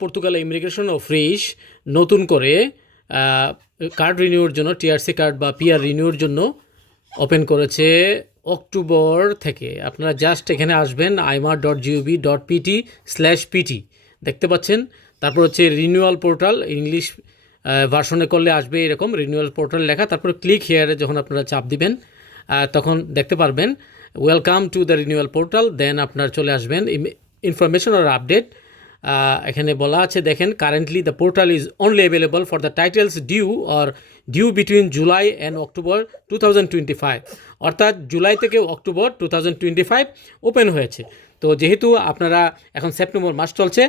Portugal immigration office নতুন করে card রিনিউর জন্য টিআরসি কার্ড বা পিআর রিনিউর জন্য ওপেন করেছে অক্টোবর থেকে। আপনারা জাস্ট এখানে আসবেন AIMA dot G O V dot PT slash PT দেখতে পাচ্ছেন। তারপর হচ্ছে রিনিউয়াল পোর্টাল ইংলিশ ভার্সনে করলে আসবে এরকম রিনিউয়াল পোর্টাল লেখা। তারপর ক্লিক হেয়ারে যখন আপনারা চাপ দিবেন তখন দেখতে পারবেন welcome to the renewal portal then আপনার চলে আসবেন। ইনফরমেশন আর আপডেট এখানে বলা আছে, দেখেন currently the portal is only available for the titles due or due between July and October to অর্থাৎ জুলাই থেকে অক্টোবর টু ওপেন হয়েছে। তো যেহেতু আপনারা এখন সেপ্টেম্বর মাস চলছে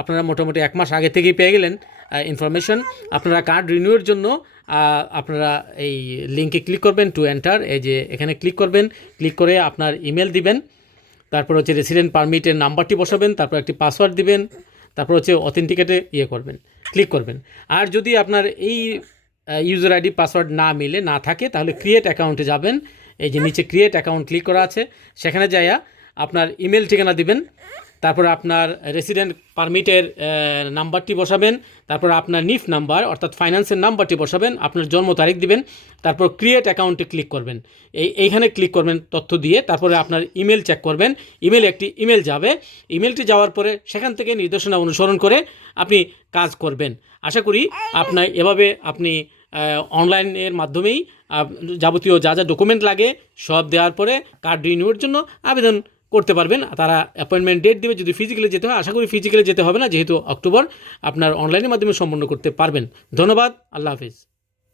আপনারা মোটামুটি এক মাস আগে থেকেই পেয়ে গেলেন ইনফরমেশন আপনারা কার্ড রিনিউয়ের জন্য আপনারা এই লিঙ্কে ক্লিক করবেন টু এন্টার এই যে এখানে ক্লিক করবেন ক্লিক করে আপনার ইমেল দিবেন। তারপর হচ্ছে রেসিডেন্ট পারমিটের নাম্বারটি বসাবেন, তারপর একটি পাসওয়ার্ড দিবেন, তারপর হচ্ছে অথেন্টিকেটে ইয়ে করবেন ক্লিক করবেন। আর যদি আপনার এই ইউজার আইডি পাসওয়ার্ড না মিলে, না থাকে, তাহলে ক্রিয়েট অ্যাকাউন্টে যাবেন। এই যে নিচে ক্রিয়েট অ্যাকাউন্ট ক্লিক করা আছে, সেখানে যাইয়া আপনার ইমেল ঠিকানা দিবেন। তারপর আপনার রেসিডেন্ট পারমিটের নাম্বারটি বসাবেন, তারপর আপনার নিফ নাম্বার অর্থাৎ ফাইন্যান্সের নাম্বারটি বসাবেন, আপনার জন্ম তারিখ দিবেন, তারপর ক্রিয়েট অ্যাকাউন্টে ক্লিক করবেন। এই, এইখানে ক্লিক করবেন তথ্য দিয়ে, তারপরে আপনার ইমেল চেক করবেন ইমেল একটি ইমেল যাবে ইমেলটি যাওয়ার পরে সেখান থেকে নির্দেশনা অনুসরণ করে আপনি কাজ করবেন। আশা করি আপনার এভাবে আপনি অনলাইনের মাধ্যমেই যাবতীয় যা যা ডকুমেন্ট লাগে, সব দেওয়ার পরে কার্ড রিনিউয়ের জন্য আবেদন করতে পারবেন। তারা অ্যাপয়েন্টমেন্ট ডেট দেবে, যদি ফিজিক্যালি যেতে হয়, আশা করি ফিজিক্যালি যেতে হবে না, যেহেতু অক্টোবর আপনার অনলাইনের মাধ্যমে সম্পন্ন করতে পারবেন। ধন্যবাদ, আল্লাহ হাফিজ।